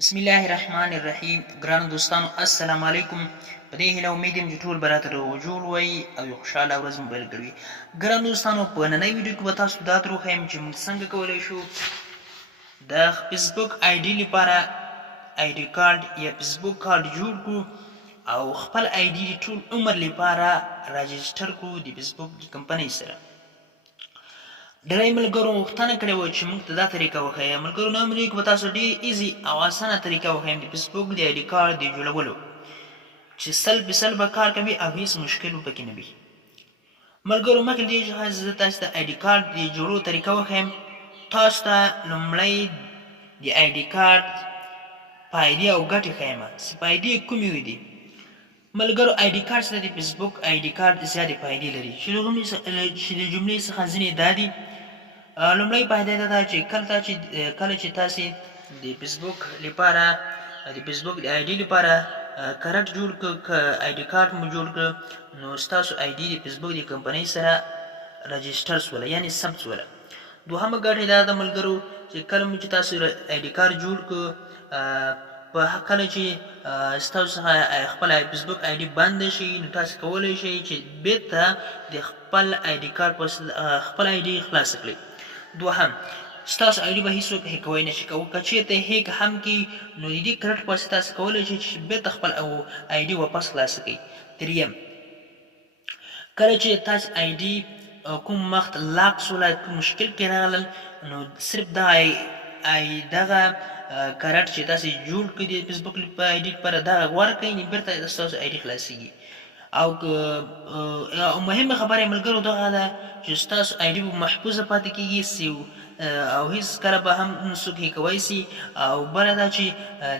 بسم الله الرحمن الرحیم. ګرانو دوستانو السلام علیکم. په دې هیله امید یم چې ټول به راته روغ جوړ وئ او یو خوشحاله ورځ مو پیل کړي. ګرانو دوستانو په نننۍ ویډیو کې به تاسو دا در وښیم چې موږ څنګه کولی شو د فیسبوک آی ډي لپاره آی ډي کارډ یا فیسبوک کارډ جوړ کړو او خپل آی ډي د ټول عمر لپاره راجسټر کړو د فیسبوک د کمپنۍ سره. ډېری ملګرو غوښتنه کړې وه چې موږ ته دا طریقه وښیه. ملګرو نن ویډیو کې به تاسو ډېر ایزي او اسانه طریقه وښیم د فیسبوک د آی ډي کارډ د جوړولو چې سل بسل به کار کوي او هېڅ مشکل به پکې نه وي. ملګرو مخکې له دې چې زه تاسو ته آی ډي کارډ د جوړولو طریقه وښیم، تاسو ته لومړی د آی ډي کارډ فایدې او ګټې ښیم چې فایدې کومې دي. ملګرو آی ډي کارډ سره د فیسبوک آی ډي کارډ زیاتې فایدې لري چې د جملې څخه ځینې دا دي. لومړی فایده دا ده چې کله چې تاسې د فیسبوک لپاره د فیسبوک د آی ډي لپاره کارت جوړ کړه، که آی ډي کارت مو جوړ کړه، نو ستاسو آی ډي د فیسبوک د کمپنۍ سره رجسټر سوله، یعنې ثبت سوله. دوهمه ګټه دا ده ملګرو چې کله مو چې تاسو آی ډي کارت جوړ کړه، په کله چې ستاسو څخه خپل فیسبوک آی ډي بند شي، نو تاسو کولی شئ چې بېرته د خپل آی ډي کارت خپل آی ډي خلاص کړئ. دوهم، ستاسو آی ډي به هېڅوک هیکوی نه شي. که چېرته هیک هم کړي، نو د دې کرټ په واسطه تاسو کولی شئ چې بېرته خپل آی ډي واپس خلاصه کړئ. دریم، کله چې تاسو آی ډي کوم وخت لاک سوله، کوم مشکل کې راغلل، نو صرف دغه کرټ چې تاسې جوړ کړي د فیسبوک آی ډي لپاره دغه ورکړئ، نو بېرته ستاسو آی ډي خلاصېږي. او مهمه خبره یې ملګرو دغه ده چې ستاسو آی ډي به محفوظه پاتې کېږي او هېڅکله به هم څوک هیکوی سي. او بله دا چې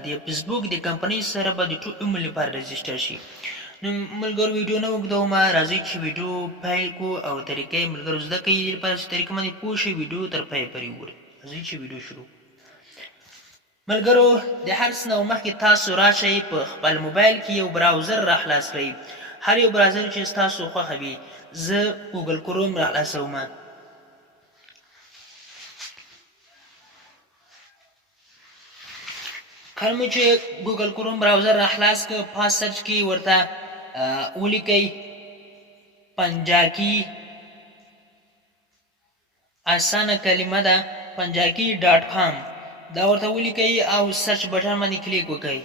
د فیسبوک د کمپنۍ سره به د ټول عمر لپاره رجسټر شي. نو ملګرو ویډیو نه اوږدومه، راځئ چې ویډیو پیل کړو او طریقه یې ملګرو زده کړئ. دې لپاره چې طریقه باندې پوه شئ، ویډیو تر پایه پورې وګورئ. راځئ چې ویډیو شروع. ملګرو د هر څه نه مخکې تاسو راشئ په خپل موبایل کې یو براوزر را خلاص کړئ. هر یو براوزر چې ستاسو خوښه وي. زه ګوګل کروم را خلاصوم. کله مو چې ګوګل کروم براوزر را خلاص کړ، په سرچ کې ورته ولیکئ پنجاکي. اسانه کلمه ده، panjaki.com. دا ورته ولیکئ او سرچ بټن باندې کلیک وکړئ.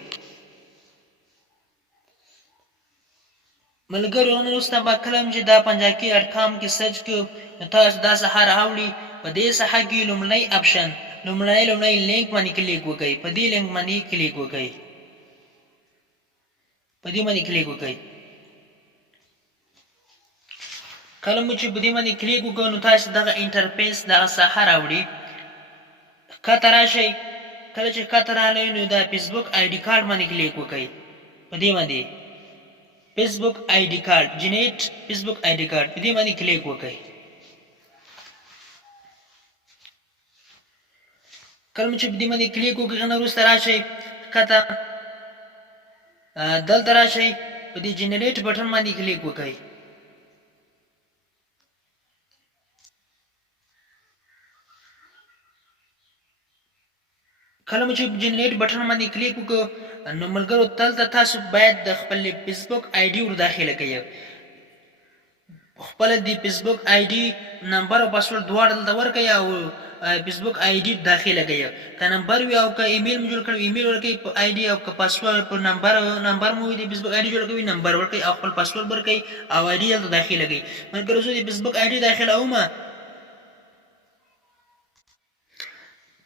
ملګرو نن وروسته به کله چې دا panjaki.com کې سرچ کړو، نو تاسو دا سهار راوړي. په دې ساحه کې لومړنی اپشن لومړنی لینک باندې کلیک وکړئ. په دې لینک باندې کلیک وکړئ. کله مو چې په دې باندې کلیک وکړو، نو تاسو دغه انټرفیس دغه ساحه راوړي. ښکته راشئ. کله چې ښکته راغلی، نو د فیسبوک آی ډي کارډ باندې کلیک وکړئ. په دې باندې فیسبوک آی ډي کارډ جنریټ فیسبوک آی ډي کارډ، په دې باندې کلیک وکړئ. کله مو چې په دې باندې کلیک وکړئ، نه وروسته راشئ ښکته دلته راشئ، په دې جنریټ بټن باندې کلیک وکړئ. کله مو چې جنریټ بټن باندې کلیک وکړو، نو ملګرو دلته تاسو باید د خپل فیسبوک آی ډي ور داخله کړئ. خپل د فیسبوک آی ډي نمبر او پاسورډ دواړه دلته ورکړئ او فیسبوک آی ډي داخله کړئ. که نمبر وي او که ایمیل مو جوړ کړی ایمیل ورکړئ په آی ډي، او که پاسورډ په نمبر مو د فیسبوک آی ډي جوړ کړی نمبر ورکړئ او خپل پاسورډ ورکړئ او آی ډي دلته داخله کړئ. ملګرو زه د فیسبوک آی ډي داخلوم.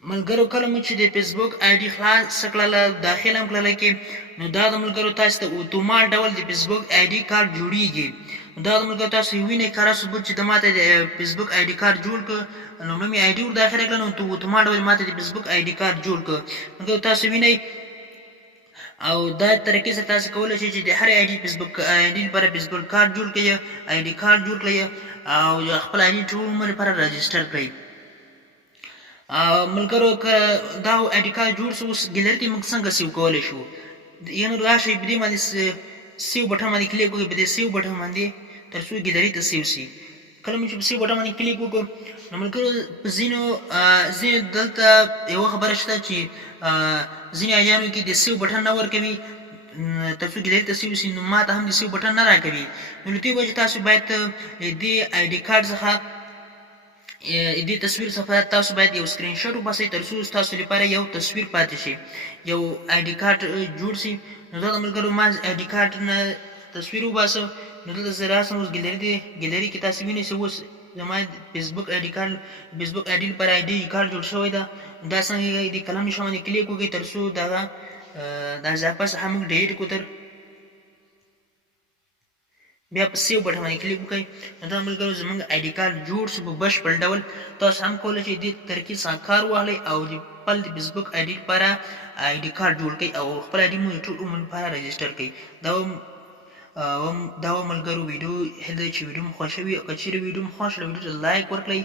ملګرو کله مو چې د فیسبوک آی ډي خلاص کړله، داخله هم کړله کې، نو دا د ملګرو تاسو ته اتومات ډول د فیسبوک آی ډي کارت جوړیږي. دا د ملګرو تاسو وینئ کره ثبوت چې د ماته د فیسبوک آی ډي کارت جوړ کړه، لومړی مې آی ډي ور داخله کړه، نو اتومات ډول ماته د فیسبوک آی ډي کارت جوړ کړه. ملګرو تاسو وینئ. او دا طریقې سره تاسو کولی شئ چې د هر آی ډي فیسبوک آی ډي لپاره فیسبوک کارت جوړ کړئ، آی ډي کارت جوړ کړئ او خپل آی ډي ټول عمر لپاره رجسټر کړئ. ملګرو که دا آی ډي کارت جوړ شو، اوس ګیلري کې موږ څنګه سیو کولی شو؟ یعنې راشئ په دې باندې سیو بټن باندې کلیک وکړئ، په دې سیو بټن باندې تر څو ګیلري ته سیو سي. کله مې چې په سیو بټن باندې کلیک وکړو نو ملګرو په ځینو دلته یوه خبره شته چې ځینې ایډیانو کې د سیو بټن نه ورکوي تر څو ګیلري ته سیو شي نو ما ته هم د سیو بټن نه راکوي نو له دې وجې تاسو باید دې آی ډي کارډ څخه دې تصویر څخه تاسو باید یو سکرین شاټ وباسئ تر څو ستاسو لپاره یو تصویر پاتې شي یو آی ډي کارډ جوړ شي نو دلته ملګرو ما آی ډي کارډ نه تصویر وباسه نو دلته زه راسم اوس ګیلري کې تاسو وینئ چې اوس زما فیسبوک آی ډي کارډ فیسبوک آی ډي لپاره آی ډي کارډ جوړ شوی ده دا څنګه د قلم نښه باندې کلیک وکړئ تر څو دغه دا اضافه څخه موږ ډیلیټ کړو بیا په سیو بټن باندې کلیک وکړئ نو دا ملګرو زموږ آی ډي کارډ جوړ شو په بشپړ ډول تاسو هم کولی شئ دې ترکیب څخه کار واخلئ او د خپل د فیسبوک آی ډي لپاره آی ډي کارډ جوړ کړئ او خپل آی ډي مو د ټول عمر لپاره رجسټر کړئ دا ملګرو ویډیو هیله ده چې ویډیو مو خوښ شوي او که چیرې ویډیو مو خوښ شوه ویډیو ته لایک ورکړئ